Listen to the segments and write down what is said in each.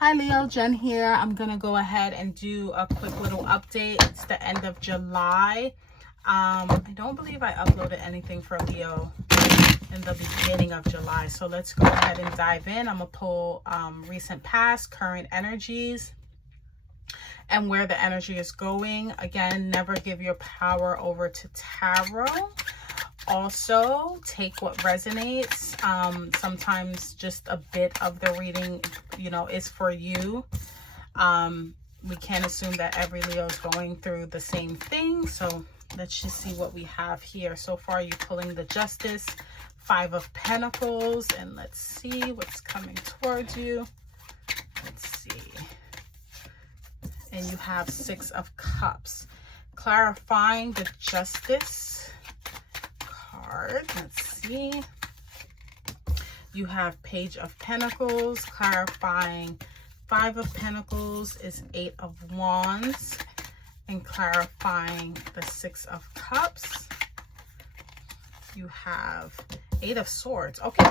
Hi Leo, Jen here. I'm going to go ahead and do a quick little update. It's the end of July. I don't believe I uploaded anything for Leo in the beginning of July. So let's go ahead and dive in. I'm going to pull recent past, current energies, and where the energy is going. Again, never give your power over to tarot. Also, take what resonates. Sometimes just a bit of the reading, is for you. We can't assume that every Leo is going through the same thing. So let's just see what we have here. So far, you're pulling the Justice, 5 of Pentacles, and let's see what's coming towards you. Let's see. And you have 6 of Cups. Clarifying the Justice card. Let's see. You have Page of Pentacles. Clarifying 5 of Pentacles is 8 of Wands. And clarifying the 6 of Cups, you have 8 of Swords. Okay,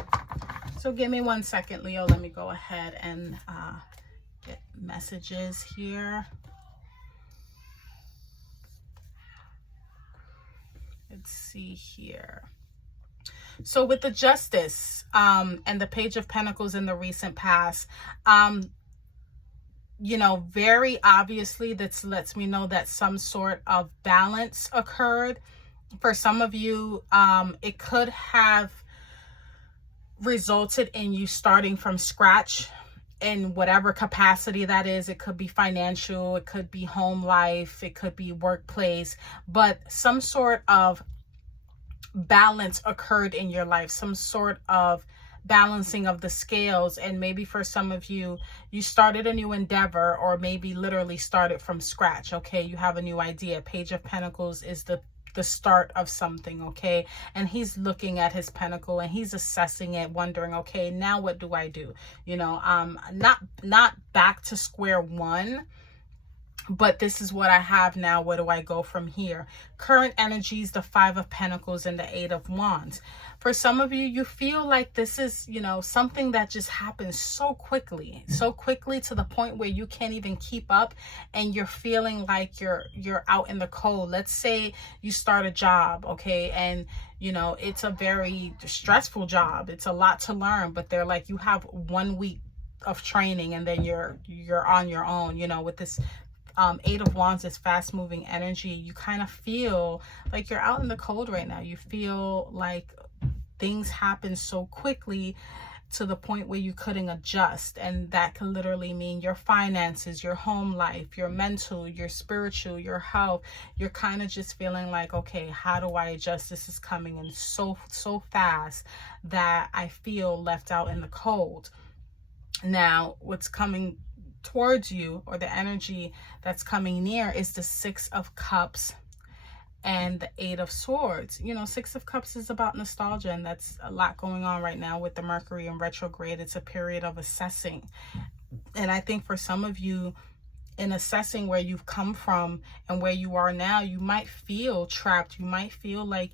so give me 1 second, Leo. Let me go ahead and get messages here. Let's see here. So with the Justice and the Page of Pentacles in the recent past, very obviously this lets me know that some sort of balance occurred. For some of you, it could have resulted in you starting from scratch in whatever capacity that is. It could be financial, it could be home life, it could be workplace, but some sort of balance occurred in your life, some sort of balancing of the scales. And maybe for some of you, you started a new endeavor, or maybe literally started from scratch. Okay, you have a new idea. Page of Pentacles is the start of something. Okay, and he's looking at his pentacle and he's assessing it, wondering, okay, now what do I do? Not back to square one, but this is what I have now. Where do I go from here? Current energies, the 5 of Pentacles and the 8 of Wands. For some of you, you feel like this is, something that just happens so quickly to the point where you can't even keep up, and you're feeling like you're out in the cold. Let's say you start a job, okay, and it's a very stressful job. It's a lot to learn, but they're like, you have 1 week of training and then you're on your own. With this 8 of Wands is fast moving energy. You kind of feel like you're out in the cold right now. You feel like things happen so quickly to the point where you couldn't adjust. And that can literally mean your finances, your home life, your mental, your spiritual, your health. You're kind of just feeling like, okay, how do I adjust? This is coming in so fast that I feel left out in the cold. Now, what's coming towards you, or the energy that's coming near, is the 6 of Cups and the 8 of Swords. 6 of Cups is about nostalgia, and that's a lot going on right now with the Mercury in retrograde. It's a period of assessing. And I think for some of you, in assessing where you've come from and where you are now, you might feel trapped. You might feel like,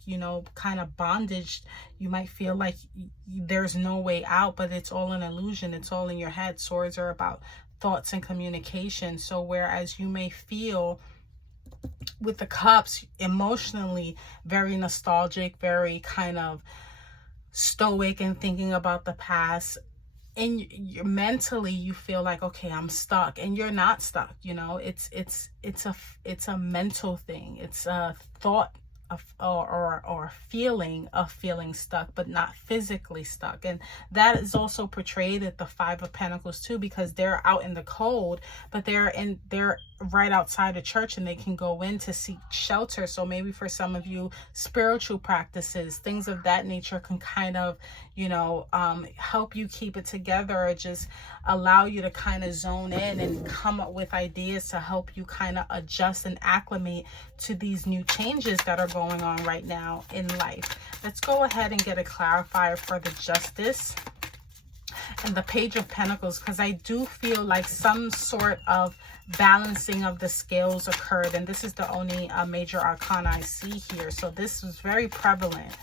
kind of bondage. You might feel like there's no way out, but it's all an illusion. It's all in your head. Swords are about thoughts and communication. So whereas you may feel with the Cups emotionally very nostalgic, very kind of stoic and thinking about the past, and mentally you feel like, okay, I'm stuck, and you're not stuck. It's a mental thing. It's a thought of or feeling of feeling stuck, but not physically stuck. And that is also portrayed at the 5 of Pentacles too, because they're out in the cold, but they're right outside a church and they can go in to seek shelter. So maybe for some of you, spiritual practices, things of that nature can kind of help you keep it together, or just allow you to kind of zone in and come up with ideas to help you kind of adjust and acclimate to these new changes that are going on right now in life. Let's go ahead and get a clarifier for the Justice and the Page of Pentacles, because I do feel like some sort of balancing of the scales occurred, and this is the only major arcana I see here. So this was very prevalent.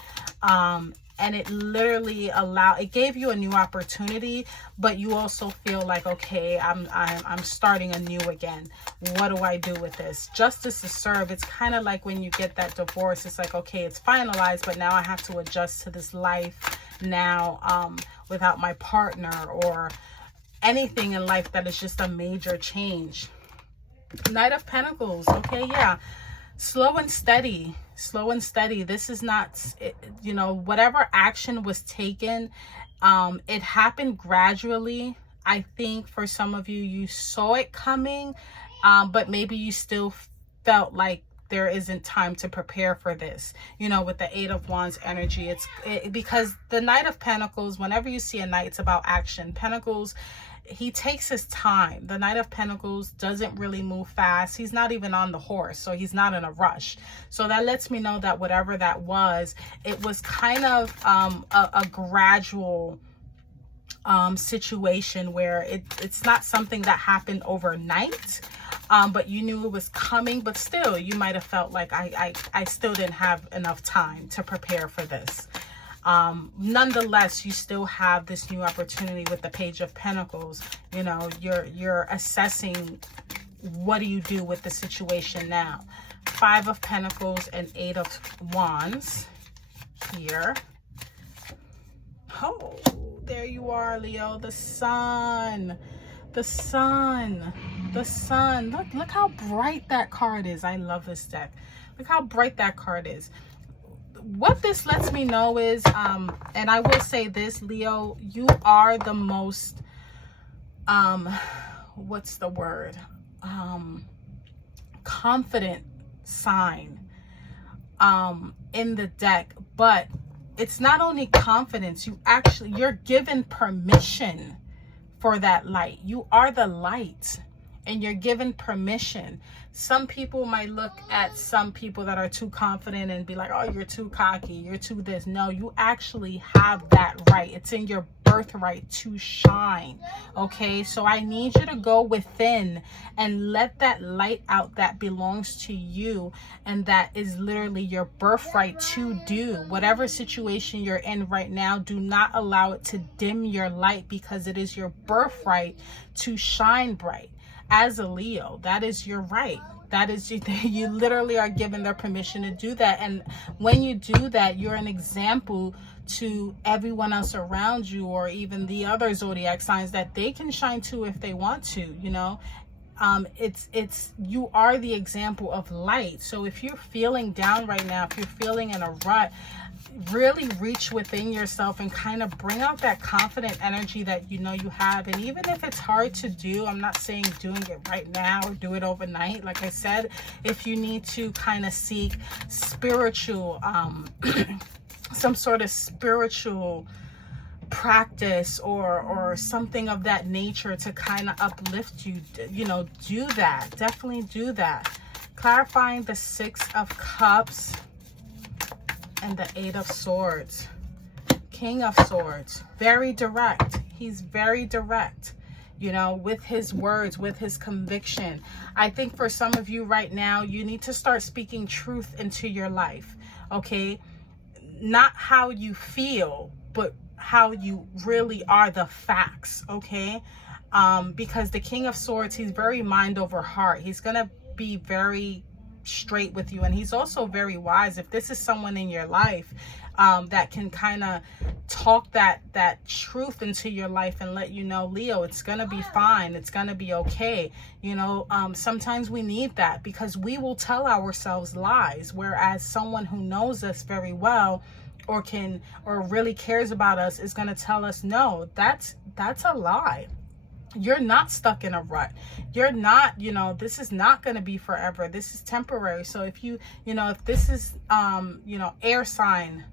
and it literally it gave you a new opportunity, but you also feel like, okay, I'm starting anew again. What do I do with this? Justice is served. It's kind of like when you get that divorce, it's like, okay, it's finalized, but now I have to adjust to this life now, without my partner, or anything in life that is just a major change. Knight of Pentacles. Okay, yeah. Slow and steady. Slow and steady. This is not, you know, whatever action was taken, it happened gradually. I think for some of you, you saw it coming, but maybe you still felt like there isn't time to prepare for this. You know, with the Eight of Wands energy, because the Knight of Pentacles, whenever you see a knight, it's about action. Pentacles, he takes his time. The Knight of Pentacles doesn't really move fast. He's not even on the horse, so he's not in a rush. So that lets me know that whatever that was, it was kind of a gradual situation where it's not something that happened overnight, but you knew it was coming, but still you might have felt like I still didn't have enough time to prepare for this. Nonetheless, you still have this new opportunity with the Page of Pentacles. You know, you're assessing, what do you do with the situation now? Five of Pentacles and Eight of Wands here. Oh, there you are, Leo. The sun. The sun. The sun. Look how bright that card is. I love this deck. Look how bright that card is. What this lets me know is, and I will say this, Leo, you are the most, what's the word? Confident sign, in the deck. But it's not only confidence, you're given permission for that light. You are the light, and you're given permission. Some people might look at some people that are too confident and be like, oh, you're too cocky, you're too this. No, you actually have that right. It's in your birthright to shine. Okay, so I need you to go within and let that light out that belongs to you, and that is literally your birthright to do. Whatever situation you're in right now, do not allow it to dim your light, because it is your birthright to shine bright. As a Leo, that is your right. That is, you literally are given their permission to do that. And when you do that, you're an example to everyone else around you, or even the other zodiac signs, that they can shine too if they want to, you know. You are the example of light. So if you're feeling down right now, if you're feeling in a rut, really reach within yourself and kind of bring out that confident energy that you know you have. And even if it's hard to do, I'm not saying doing it right now or do it overnight. Like I said, if you need to kind of seek spiritual, some sort of spiritual practice or something of that nature to kind of uplift you, you know, do that. Definitely do that. Clarifying the Six of Cups and the Eight of Swords. King of Swords, very direct. He's very direct, you know, with his words, with his conviction. I think for some of you right now, you need to start speaking truth into your life. Okay, not how you feel, but how you really are, the facts. Okay, because the King of Swords, he's very mind over heart. He's gonna be very straight with you, and he's also very wise. If this is someone in your life that can kind of talk that truth into your life and let you know, Leo, it's gonna be fine, it's gonna be okay, you know. Sometimes we need that, because we will tell ourselves lies, whereas someone who knows us very well or really cares about us is going to tell us, no, that's a lie. You're not stuck in a rut. You're not, you know, this is not going to be forever. This is temporary. So if you know, if this is, you know, air sign,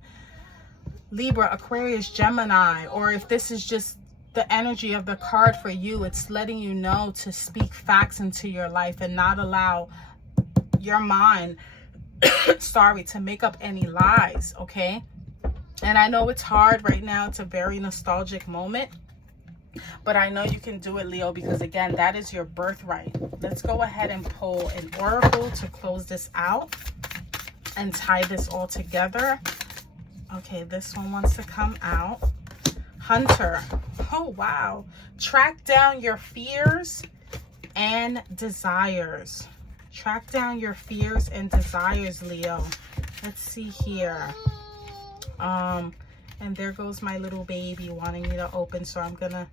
Libra, Aquarius, Gemini, or if this is just the energy of the card for you, it's letting you know to speak facts into your life and not allow your mind, sorry, to make up any lies. Okay. And I know it's hard right now. It's a very nostalgic moment. But I know you can do it, Leo, because again, that is your birthright. Let's go ahead and pull an oracle to close this out and tie this all together. Okay, this one wants to come out. Hunter. Oh, wow. Track down your fears and desires. Track down your fears and desires, Leo. Let's see here. And there goes my little baby wanting me to open, so I'm gonna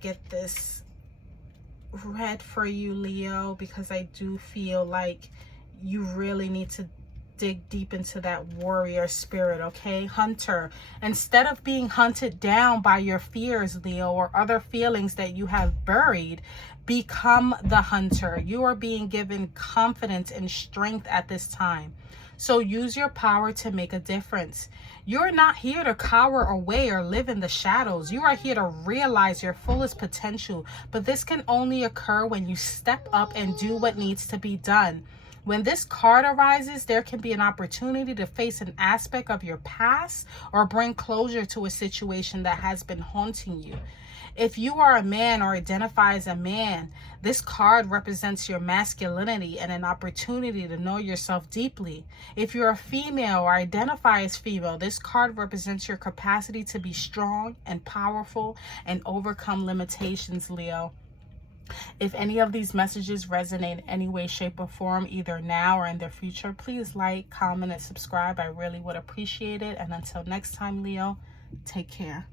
get this read for you, Leo, because I do feel like you really need to dig deep into that warrior spirit. Okay, Hunter, instead of being hunted down by your fears, Leo, or other feelings that you have buried, become the hunter. You are being given confidence and strength at this time, so use your power to make a difference. You're not here to cower away or live in the shadows. You are here to realize your fullest potential, but this can only occur when you step up and do what needs to be done. When this card arises, there can be an opportunity to face an aspect of your past or bring closure to a situation that has been haunting you. If you are a man or identify as a man, this card represents your masculinity and an opportunity to know yourself deeply. If you're a female or identify as female, this card represents your capacity to be strong and powerful and overcome limitations, Leo. If any of these messages resonate in any way, shape, or form, either now or in the future, please like, comment, and subscribe. I really would appreciate it. And until next time, Leo, take care.